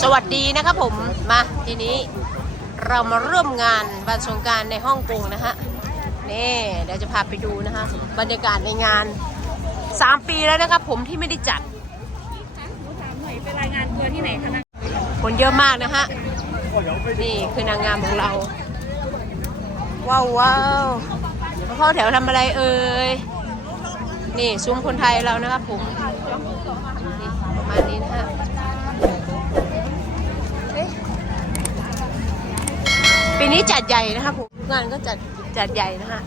สวัสดีนะครับผมมาทีนี้เรามาร่วมงานวันสงกรารในฮ่องกงนะฮะนี่เดี๋ยวจะพาไปดูนะฮะบรรยากาศในงาน 3 ปีแล้วนะครับผมที่ไม่ได้จัดถามหน่อยไปรายงานตัวที่ไหนคะนะคนเยอะมากนะฮะนี่คือนางงามของเรา ว้าวว้าวเข้าแถวทำอะไรเอ่ยนี่ซุ้มคนไทยเรานะครับผมนี่ประมาณนี้นะฮะเอ๊ะ ปีนี้จัดใหญ่นะครับผมงานก็จัดจัดใหญ่นะฮะ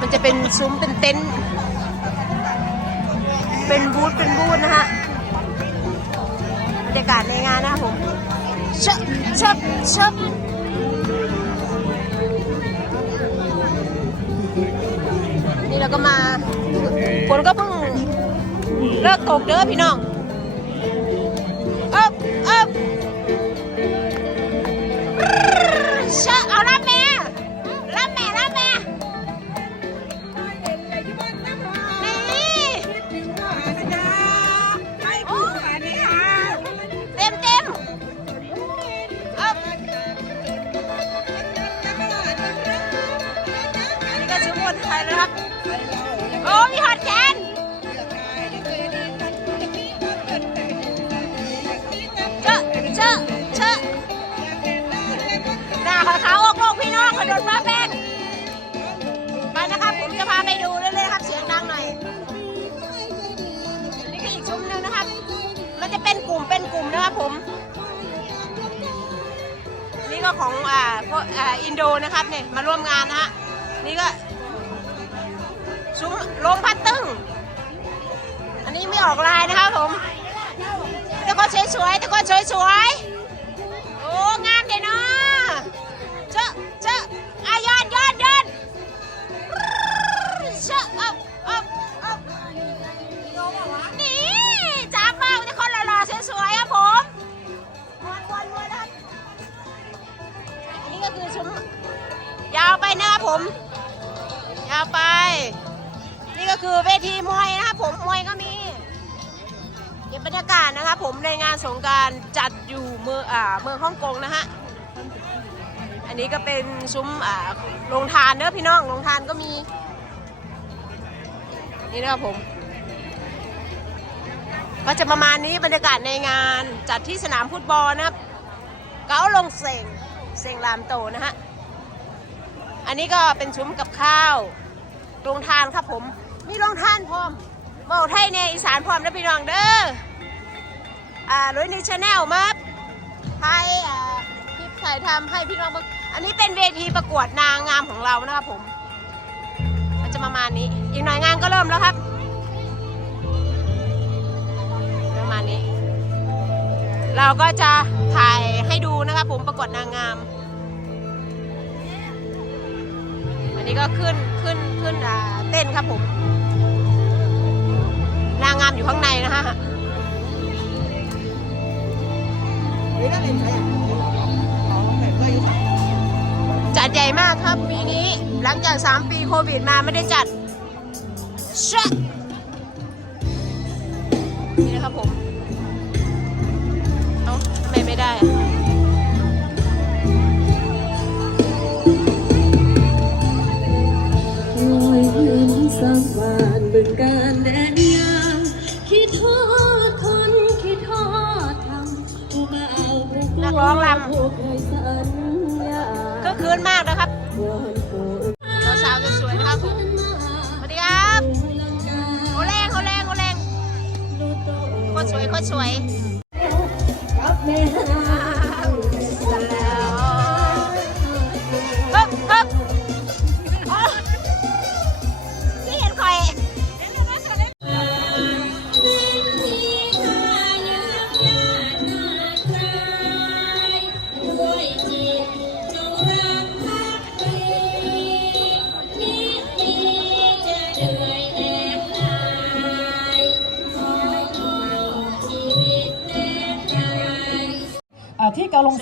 มันจะเป็นซุ้มเป็นเต็นท์เป็นบูธเป็นบูธนะฮะบรรยากาศในงานนะครับผมชบชบชบนี่เราก็มาฝนก็เพิ่งเลิกตกเด้อพี่น้อง ชอะเชอะหน้าขาวขาวๆอกโลกพี่น้องขดนฟ้าแป้งมานะครับผมจะพาไปดูเรื่อยๆนะครับเสียงดังหน่อยนี่คืออีกซุ้มหนึ่งนะครับ มันจะเป็นกลุ่มเป็นกลุ่มนะครับผม นี่ก็ของอ่าพวกอ่าอินโดนะครับเนี่ยมาร่วมงานนะฮะนี่ก็ซุ้มลมพัดตึ้งอันนี้ไม่ออกลายนะครับผม สวยๆแตะโกนสวยๆโอ้งามเด่นเนาะเจ้าเจ้าอายอนยอนยอนเจ้าเอบเอบเอบนี่จ้าบมากทุกคนหล่อๆสวยๆครับผมวนวนวนนะครับอันนี้ก็คือซุ้มยาวไปนะครับผม ยาวไป นี่ก็คือเวทีมวยนะครับผมมวยก็มี บรรยากาศนะครับผมในงานสงการจัดอยู่เมืองอ่าเมืองฮ่องกงนะฮะ อันนี้ก็เป็นซุ้มอ่าโรงทานเนอะพี่น้องโรงทานก็มี นี่นะครับผม ก็จะประมาณนี้บรรยากาศในงานจัดที่สนามฟุตบอลนะครับ เก้าลงเสงเสงลามโตนะฮะ อันนี้ก็เป็นซุ้มกับข้าวโรงทานครับผม มีโรงทานพร้อมเมาไทยเนอีสานพร้อมนะพี่น้องเด้อ อ่าลุยนีชาแนลมาไทยอ่าคลิปถ่ายทำให้พี่น้องเบิ่งอันนี้เป็นเวทีประกวดนางงามของเรานะครับผม มันจะประมาณนี้ อีกหน่อยงานก็เริ่มแล้วครับ ประมาณนี้ เราก็จะถ่ายให้ดูนะครับผมประกวดนางงาม อันนี้ก็ขึ้นขึ้นขึ้นอ่าเต้นครับผม นางงามอยู่ข้างในนะฮะ จัดใหญ่มากครับปีนี้ หลังจาก 3 ปีโควิดมาไม่ได้จัดชะนี่นะครับผม ร้องรำก็คืนมากนะครับโกนสาวๆสวยๆนะครับสวัสดีครับโอแรงโอแรงโอแรงโคนสวยโคนสวย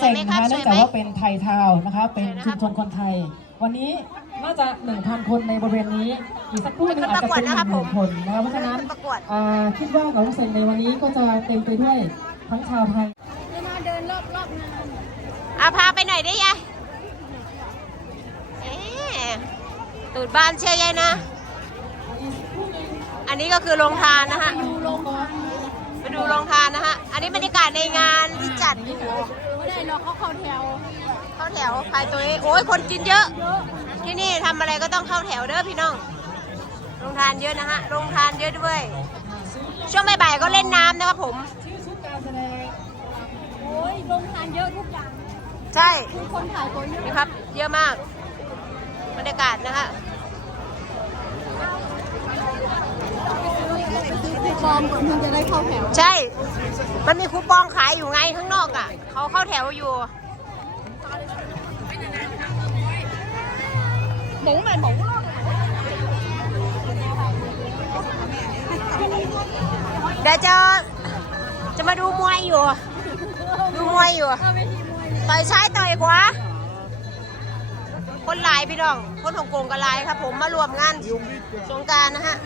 อ่าที่เกาลงเซ็งนะสวยไหมครับคะเนื่องสวยไหมจากว่าเป็นไทยทาวน์นะคะ เป็นชุมชนคนไทย วันนี้น่าจะ 1,000 คนในบริเวณนี้ อีกสักครู่หนึงอาจจะเป็นหนึ่งหมื่นคนนะครับเพราะฉะนั้นประกวดอ่าคิดว่าหนองเซนในวันนี้ก็จะเต็มไปด้วยทั้งชาวไทยอาพาไปหน่อยได้ยายเอ๊ะตูดบ้านเชียร์ยายนะ อันนี้ก็คือโรงทานนะฮะไปดูโรงทานนะฮะ อันนี้บรรยากาศในงานที่จัดอยู่ ไม่ได้หรอกเขาเข้าแถว เข้าแถวใครตัวเองโอ้ยคนกินเยอะ ที่นี่ทำอะไรก็ต้องเข้าแถวเด้อพี่น้องโรงทานเยอะนะฮะโรงทานเยอะด้วย ช่วงบ่ายๆก็เล่นน้ำนะครับผมชื่อชุดการแสดงโอ้ยโรงทานเยอะทุกอย่าง ใช่ คือคนถ่ายตัวเยอะนี่ครับ เยอะมาก บรรยากาศนะฮะ คอฟอร์มก่อนถึงจะได้เข้าแถว ใช่ มันมีคูปองขายอยู่ไงข้างนอกอะ เขาเข้าแถวอยู่หมูเหมือนหมูเดี๋ยวจะจะมาดูมวยอยู่ ดูมวยอยู่ ต่อยซ้ายต่อยขวา คนลายพี่น้อง คนฮ่องกงกับหลายครับ ผมมารวมงานสงกรารนะฮะ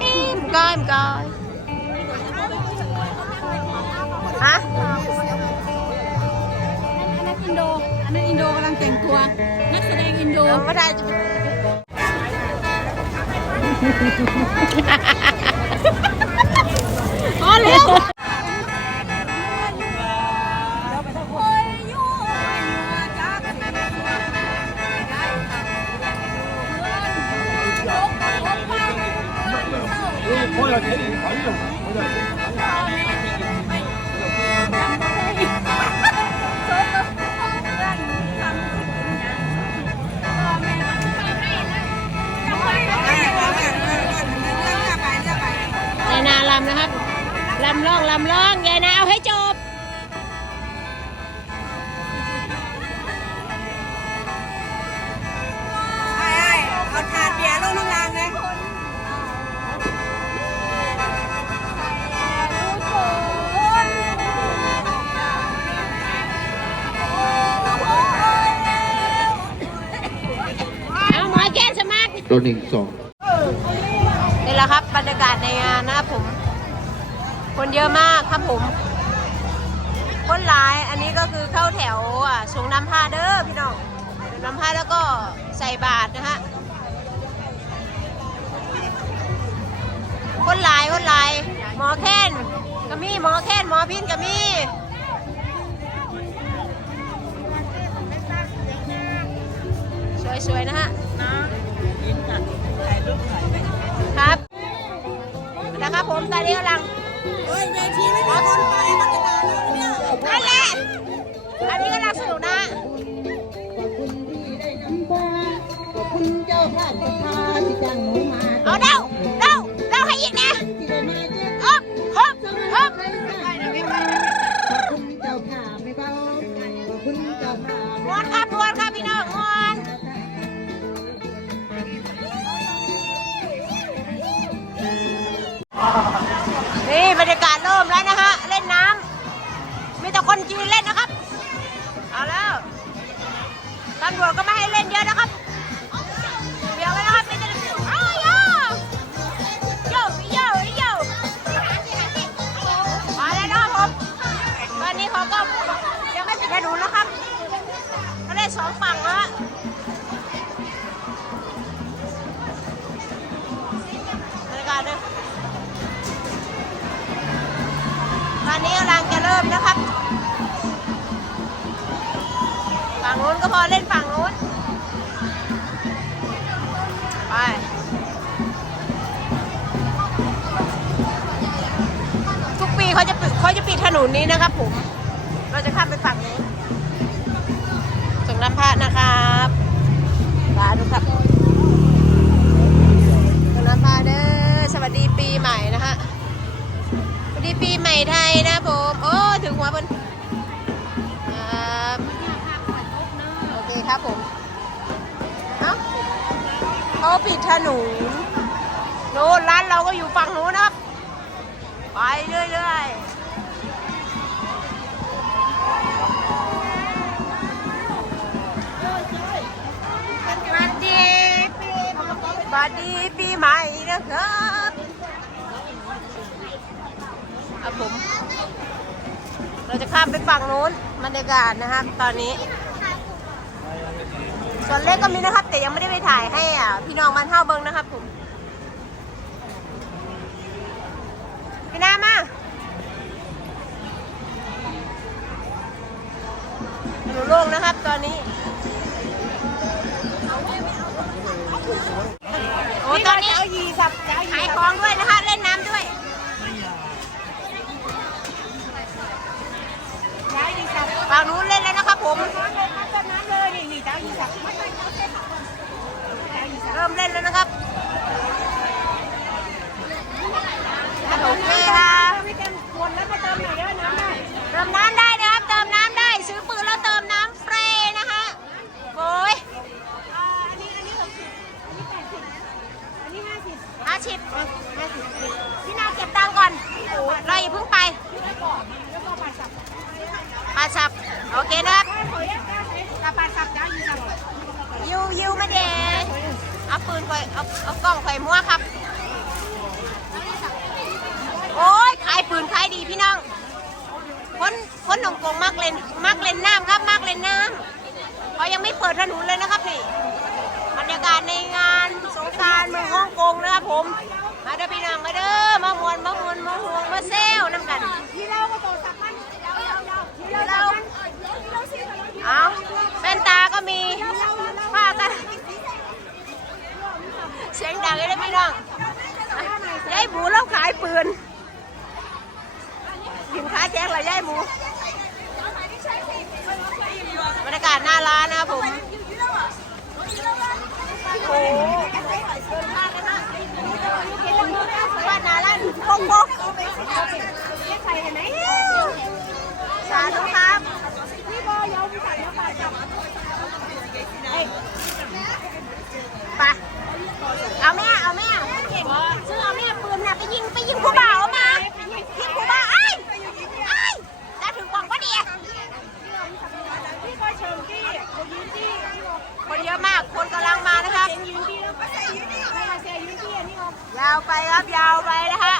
เอ็มก้อยมก้อยฮะอันนั้นอินโด อันนั้นอินโดกำลังแต่งตัว นักแสดงอินโดเออไม่ได้จะพอแล้วยายนาลำนะครับลำล่องลำล่องยายนาเอาให้จบ รตัวหนึ่งสองนี่แหละครับบรรยากาศในงานนะครับผม คนเยอะมากครับผมคนหลายอันนี้ก็คือเข้าแถวอะสงน้ำผ้าเด้อพี่น้องน้ำผ้าแล้วก็ใส่บาตรนะฮะคนหลายคนหลายหมอแค้นก็มีหมอแค้นหมอพินก็มีสวยๆนะฮะ ครับนะครับผมตอนนี้กำลังเฮ้ยเวทีไม่มีคนไปมันจะการเนี่ยนั่นแหละอันนี้กำลังสนุกนะเอาเดาเดาเดา นี่บรรยากาศเริ่มแล้วนะคะ เล่นน้ำมีแต่คนจีนเล่นนะคะ นนนี้นะครับผม เราจะข้ามไปฝั่งนู้นส่งน้ำพระนะครับสาธุครับส่งน้ำพระเด้อสวัสดีปีใหม่นะฮะสวัสดีปีใหม่ไทยนะผม โอ้ ถึงหัวบนโอเคครับผม เอ้าเขาปิดถนนโน่นร้านเราก็อยู่ฝั่งนู้นนะครับ ไปเรื่อยๆ บัดดีปีใหม่นะครับครับผม เราจะข้ามไปฝั่งนู้นบรรยากาศนะครับ ตอนนี้ ส่วนเล็กก็มีนะครับ แต่ยังไม่ได้ไปถ่ายให้อะพี่น้องมันเท่าเบิงนะครับผมพี่นามาหนูโล่งนะครับตอนนี้ โอ้ตอนนี้ขายของด้วยนะคะเล่นน้ำด้วยฝั่งนู้นเล่นแล้วนะครับผมเริ่มเล่นแล้วนะครับ โอเคครับเติมน้ำได้นะครับ เติมน้ำได้ ซื้อปืนแล้วเติมน้ำเฟรย์นะคะโอ้ยห้าสิบพี่นาเก็บตังค์ ก่อนเราอย่าเพิ่งไปปลาสับ โอเคนะครับยูยูมาเดเอาปืนไฟเอาเอากล้องไฟมั่วครับ โอ้ยขายปืนขายดีพี่น้อง คนคนหนองกงมากเล่นมากเล่นน้ำครับมากเล่นน้ำเพรายังไม่เปิดถนนเลยนะครับนี่บรรยากาศในงานสงการเมืองฮ่องกงนะครับผม มาเด้อพี่น้องมาเด้อมามวนมามวนมาห่วงมาเซลน้ำกัน ที่เราเราที่เราที่เราซีเอาเป็นตาก็มีผ้ากันเสียงดังเลยพี่น้องยายหมูเราขายปืนกินค้าแจ้งเลยยายหมูบรรยากาศหน้าร้านนะผมโอ้ว่า ปกปกใส่เห็นไหมสาธุครับพี่บอยอมสั่งแล้วไปกับไปเอาแม่เอาแม่ชื่อเอาแม่ปืนน่ะไปยิงไปยิงผู้บ่าวเอามายิงผู้บ่าวไอ้ไอ้จะถึงกล่องก็ดีคนเยอะมาก คนกำลังมานะครับ ยาวไปครับยาวไปนะฮะ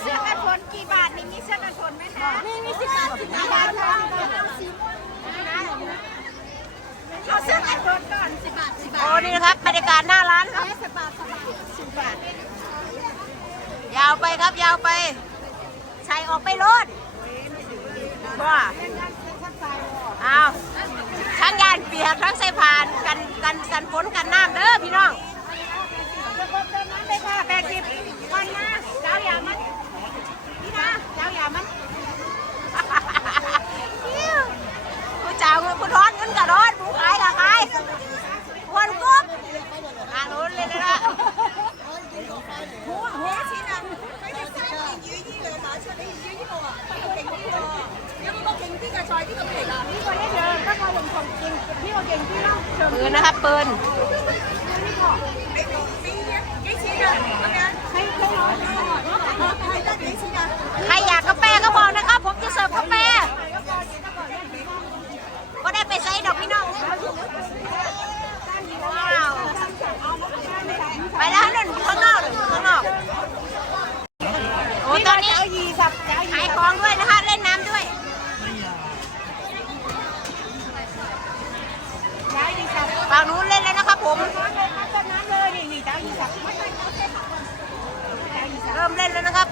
เสื้อกันฝนกี่บาทนี่มีเสื้อกันฝนไหมคะนี่มีสิบบาทสิบบาทเอาเสื้อกันฝนก่อนสิบบาทสิบบาท โอ้นี่นะครับบรรยากาศหน้าร้านครับสิบบาทสิบบาทยาวไปครับยาวไป ใส่ออกไปรถว่าอ้าว ทั้งยานเปียกทั้งใส่ผ่านกันกันกันฝนกันน้ำเด้อพี่น้องแปดสิบวันนะเจ้าอย่ามันพี่นะเจ้าอย่ามันผู้จ่าเงินผู้ทอนเงินกับทอนผู้ขายกับขายคนกุ๊บอ่านู้นเลยนะ ปืนนะครับปืนใครอยากกาแฟก็บอกนะครับ ผมจะเสิร์ฟกาแฟก็ได้ไปใส่ดอกพี่น้องว้าวไปแล้วนั่นข้างนอกเลยข้างนอกโอ้ตอนนี้ขายของด้วยนะคะ เล่นน้ำด้วย ฝั่งนู้นเล่นแล้วนะครับ ผมเริ่มเล่นแล้วนะครับ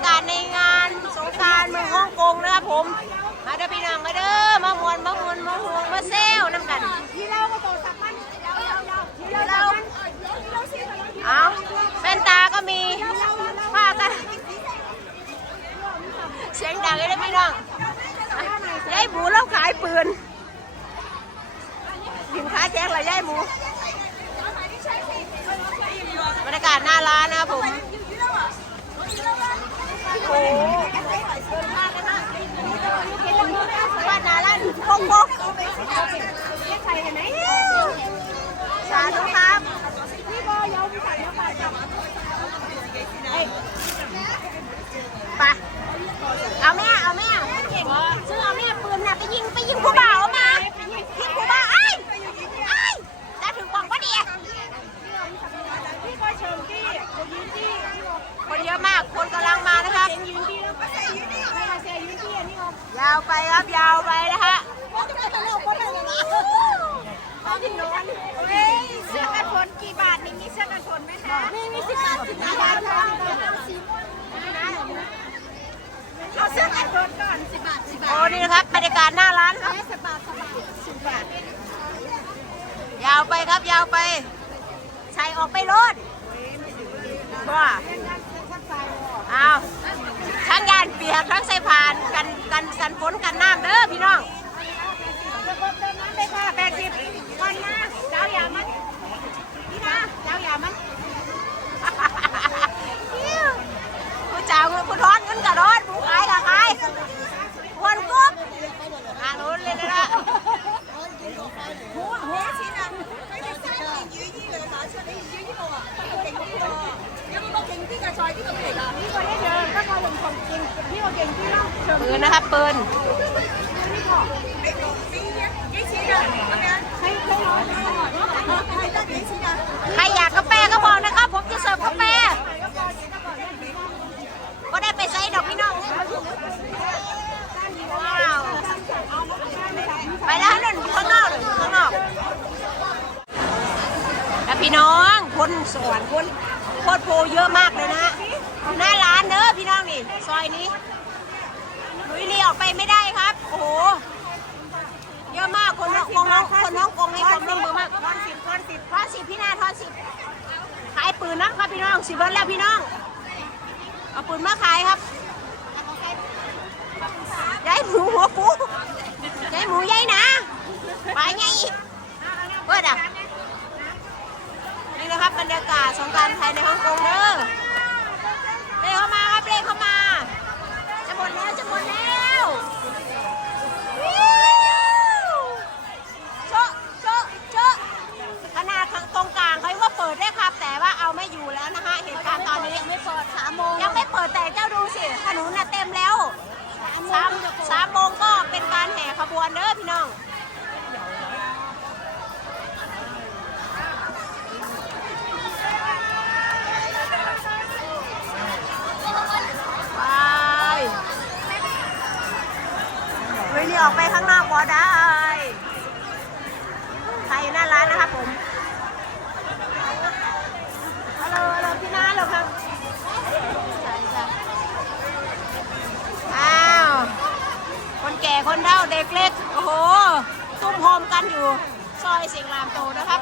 ากาศในงานสงการเมืองฮ่องกงนะครับผม มาเด้อพี่น้องมาเด้อมามวนมามวนมาหวงมาเซลน้ำกันที่เราก็บอกสักมันที่เราเอาเป็นตาก็มีผ้ากันเสียงดังเลยนะพี่น้องยายหมูเราขายปืนสินค้าแจ้งเลยยายหมูบรรยากาศหน้าร้านนะผม โอ้โหบ้านหน้าร้านโป๊กโป๊กสาธุครับไป เอาแม่ เอาแม่ซื้อเอาแม่ปืนน่ะไปยิงไปยิงผู้บ่าวเอามายิงผู้บ่าวไอ้ไอ้ได้ถึงบอกว่าดีคนเยอะมาก คนกำลังมานะครับ ยาวไปครับ ยาวไปนะฮะ เสื้อกันฝนกี่บาทนี่มีเสื้อกันฝนไหมคะมีมีสิบบาทสิบบาทเอาเสื้อกันฝนก่อนสิบบาทสิบบาท โอ้นี่นะครับบรรยากาศหน้าร้านครับ สิบบาทสิบบาทสิบบาท ยาวไปครับ ยาวไป ใส่ออกไปรถว่าอ้าวทั้งยานเปียกทั้งใส่ผ่าน กันกันฝนกันน้ำเด้อพี่น้องไปค่ะแปดสิบวันนะเจ้าอย่ามันนี่นะเจ้าอย่ามันผู้จ่าเงินผู้ทอนเงินกับทอนผู้ขายกับขายคนกุ๊บอ่านนู้นเลยนะหัวหัวชิ้นอะไม่ได้ใส่ยื้อยี่เลยหมาชนได้ยื้อยี่ตัวเก่งที่ตัวยังมีเก่งที่กระชอยที่ตัวเก่งอะพี่ก็ได้เดินถ้าพอลงของจริงพี่ก็เก่งที่เนา ปืนนะครับปืนยี่ชิ้นอะให้ให้ร้อยให้ตั้งยี่ชิ้นอะใครอยากกาแฟก็บอกนะครับ ผมจะเสิร์ฟกาแฟก็ได้ไปใส่ดอกพี่น้องว้าว ไปแล้วนั่นข้างนอกข้างนอกแล้วพี่น้องคนสวนคนโคตรโพเยอะมากเลยนะหน้าร้านเนอะพี่น้องนี่ ซอยนี้ ออกไปไม่ได้ครับ โอ้โห เยอะมาก คนฮ่องกงคนฮ่องกงให้ความร่วมมือมากทอนสิบทอนสิบทอนสิบพี่นาทอนสิบขายปืนนะครับพี่น้องสิบวันแล้วพี่น้อง เอาปืนมาขายครับย้ายหมูหัวฟูย้ายหมูย้ายนะไปไงเปิดอะนี่นะครับบรรยากาศสงการไทยในฮ่องกงเด้อ คนแก่คนเฒ่าเด็กเล็ก โอ้โหตุ้มโฮมกันอยู่ ซอยเสียงรามโตนะครับ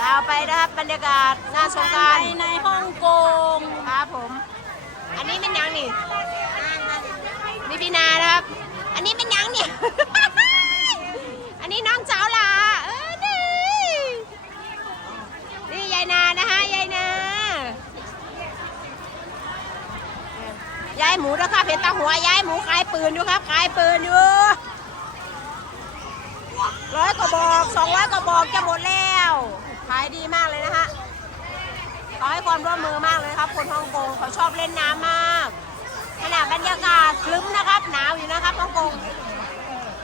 ยาวไปนะครับบรรยากาศงานสงกรารในฮ่องกงครับผม อันนี้เป็นยังนี่ มีพี่นานะครับ อันนี้เป็นยังเนี่ย อันนี้น้องสาวหลาเออนี่นี่ยายนานะคะยายนา ยายหมูนะคะเพชรตาหัวยายหมูขายปืนอยู่ครับขายปืนอยู่ร้อยกระบอกสองร้อยกระบอกจะหมดแล้วขายดีมากเลยนะคะขอให้ความร่วมมือมากเลยครับ คนฮ่องกงเขาชอบเล่นน้ำมากขณะบรรยากาศคลึ้มนะครับ หนาวอยู่นะครับฮ่องกง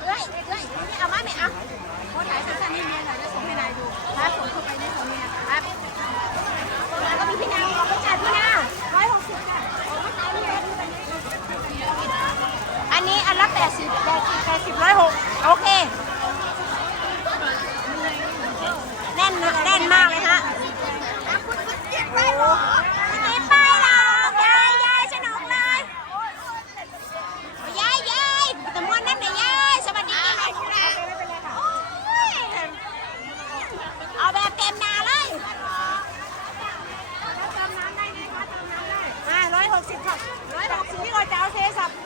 เอ้ยเอ้ยนี่เอามาไหมอะโค้ถ่ายสั้นๆนี่เมียหน่อยจะส่งให้นายดูครับผมเข้าไปในของเมียครับแล้วก็มีพี่นางออกไปจัดพี่นาง ร้อยหกสิบค่ะ อันนี้อันละ แปดสิบแปดสิบแปดสิบร้อยหกโอเค แน่นนะแน่นมากเลยฮะโอ้โหไม่ป้ายหรอกยายยายสนุกเลยยายยายแต่มวนนั่นนะยายสวัสดีปีใหม่คุณนะโอ้ยเอาแบบเต็มหนาเลยอ่าร้อยหกสิบค่ะร้อยหกสิบพี่ก็จะเอาเทสับเอาเทสับ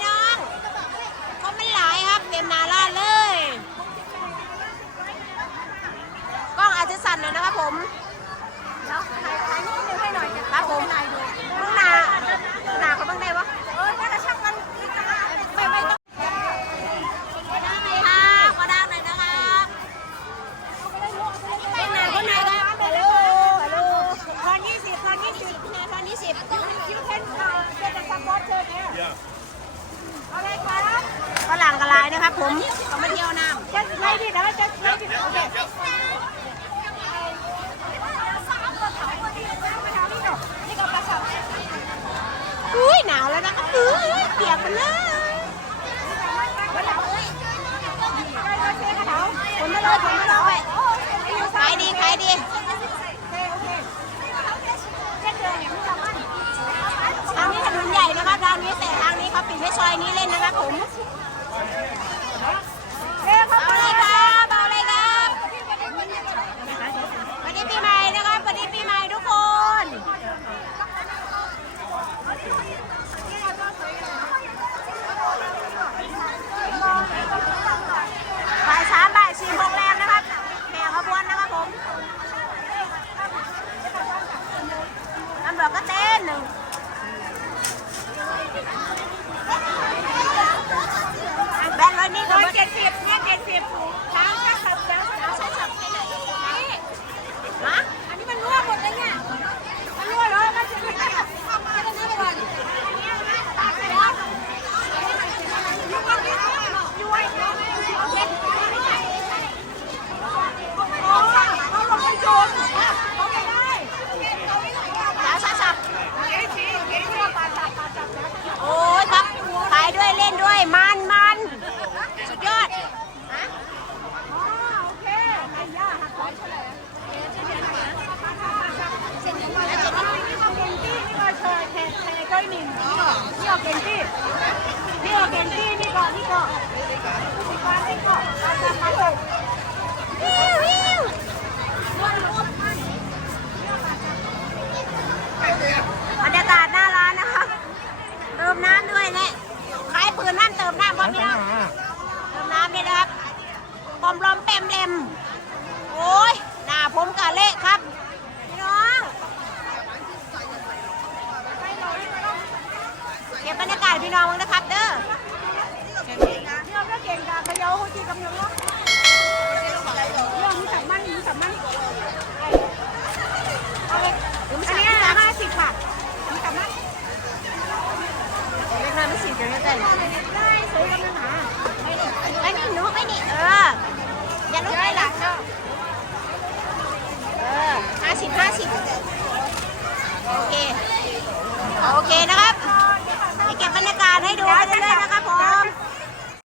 มแหลมโอ้ยหน้าผมกะเละครับพี่น้องเก็บบรรยากาศพี่น้องมั้งนะครับเด้อเก่งกาขยโฮจิกำยังเนาะเรื่องมีสัมมันมีสัมมันเอาเลยอันนี้ห้าสิบค่ะจัมมันเล็กน้อยไม่สิบเดี๋ยวจะ สิบห้าสิบโอเค โอเคนะครับเปเก็บบรรยากาศให้ดูไปเลยนะครับ